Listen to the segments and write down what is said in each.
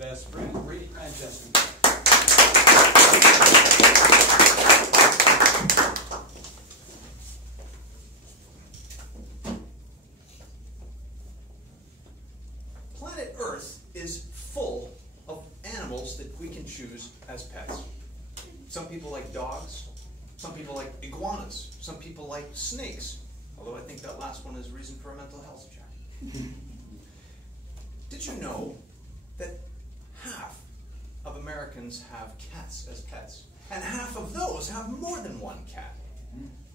best friend, Reid Manchester. Planet Earth is full of animals that we can choose as pets. Some people like dogs, some people like iguanas, some people like snakes, although I think that last one is a reason for a mental health check. Did you know that half of Americans have cats as pets, and half of those have more than one cat?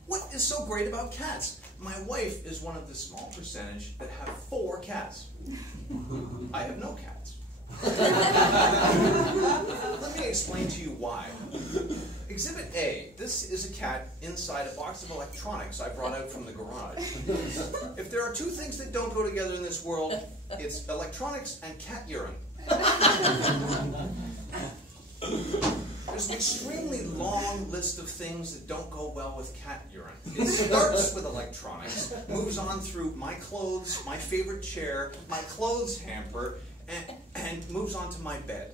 What is so great about cats? My wife is one of the small percentage that have 4 cats. I have no cats. Let me explain to you why. Exhibit A. This is a cat inside a box of electronics I brought out from the garage. If there are 2 things that don't go together in this world, it's electronics and cat urine. There's an extremely long list of things that don't go well with cat urine. It starts with electronics, moves on through my clothes, my favorite chair, my clothes hamper, and moves on to my bed.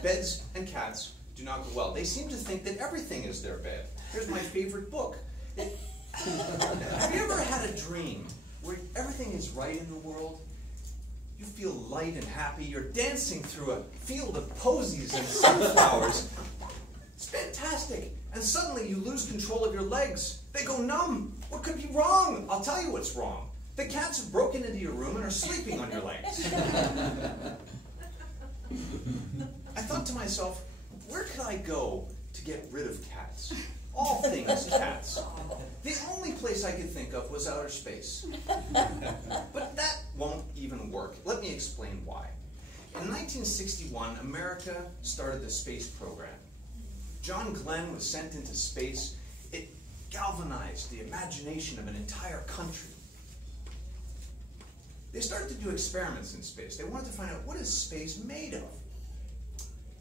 Beds and cats do not go well. They seem to think that everything is their bed. Here's my favorite book. Have you ever had a dream where everything is right in the world? You feel light and happy. You're dancing through a field of posies and sunflowers. It's fantastic. And suddenly you lose control of your legs. They go numb. What could be wrong? I'll tell you what's wrong. The cats have broken into your room and are sleeping on your legs. I thought to myself, where could I go to get rid of cats? All things cats. The only place I could think of was outer space. But that won't even work. Let me explain why. In 1961, America started the space program. John Glenn was sent into space. It galvanized the imagination of an entire country. They started to do experiments in space. They wanted to find out, what is space made of?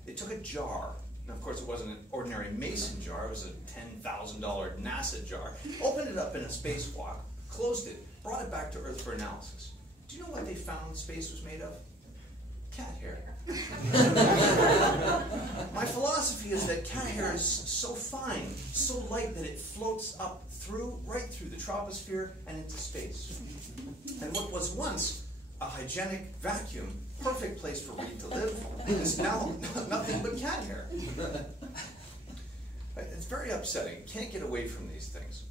They took a jar. And of course, it wasn't an ordinary mason jar. It was a $10,000 NASA jar. Opened it up in a spacewalk, closed it, brought it back to Earth for analysis. Do you know what they found space was made of? Cat hair. My philosophy is that cat hair is so fine, so light, that it floats up right through the troposphere and into space. And what was once a hygienic vacuum, perfect place for Reid to live, is now nothing but cat hair. It's very upsetting. Can't get away from these things.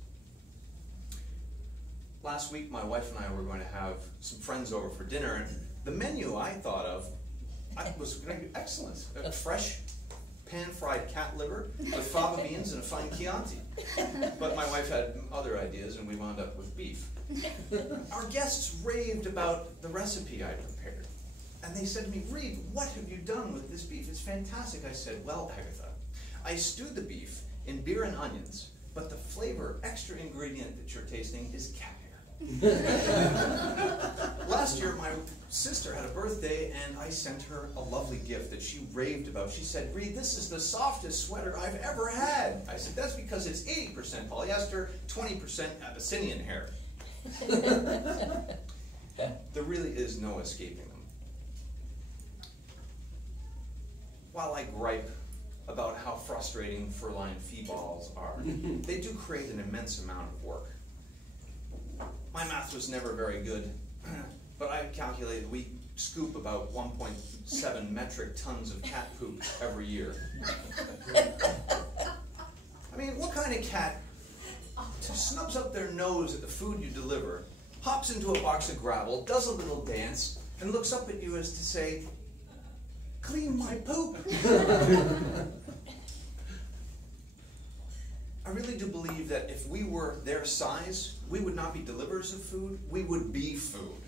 Last week, my wife and I were going to have some friends over for dinner, and the menu I thought of was going to be excellent. A fresh pan-fried cat liver with fava beans and a fine Chianti. But my wife had other ideas, and we wound up with beef. Our guests raved about the recipe I prepared. And they said to me, Reid, what have you done with this beef? It's fantastic. I said, well, Agatha, I stewed the beef in beer and onions, but the flavor, extra ingredient that you're tasting is cat hair. Last year, my sister had a birthday, and I sent her a lovely gift that she raved about. She said, Reid, this is the softest sweater I've ever had. I said, that's because it's 80% polyester, 20% Abyssinian hair. There really is no escaping them. While I gripe about how frustrating fur-lined fee balls are, they do create an immense amount of work. My math was never very good, but I calculated we scoop about 1.7 metric tons of cat poop every year. I mean, what kind of cat snubs up their nose at the food you deliver, hops into a box of gravel, does a little dance, and looks up at you as to say, clean my poop? I really do believe that if we were their size, we would not be deliverers of food, we would be food.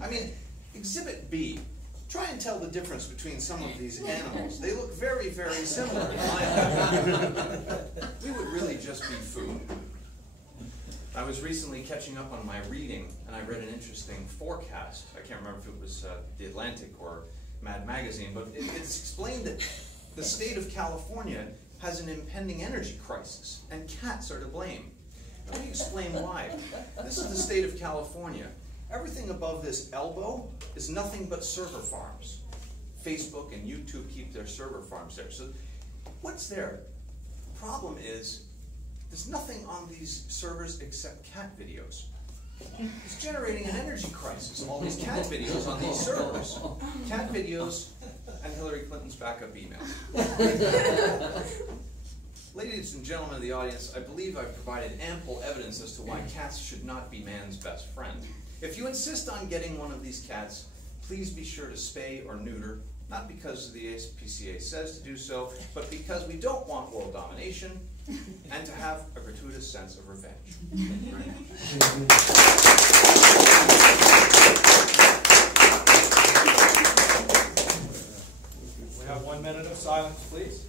I mean, Exhibit B. Try and tell the difference between some of these animals. They look very, very similar. We would really just be food. I was recently catching up on my reading, and I read an interesting forecast. I can't remember if it was The Atlantic or Mad Magazine, but it's explained that the state of California has an impending energy crisis, and cats are to blame. Let me explain why. This is the state of California. Everything above this elbow is nothing but server farms. Facebook and YouTube keep their server farms there. So what's there? The problem is there's nothing on these servers except cat videos. It's generating an energy crisis, all these cat videos on these servers. Cat videos and Hillary Clinton's backup email. Ladies and gentlemen of the audience, I believe I've provided ample evidence as to why cats should not be man's best friend. If you insist on getting one of these cats, please be sure to spay or neuter, not because the ASPCA says to do so, but because we don't want world domination and to have a gratuitous sense of revenge. We have 1 minute of silence, please.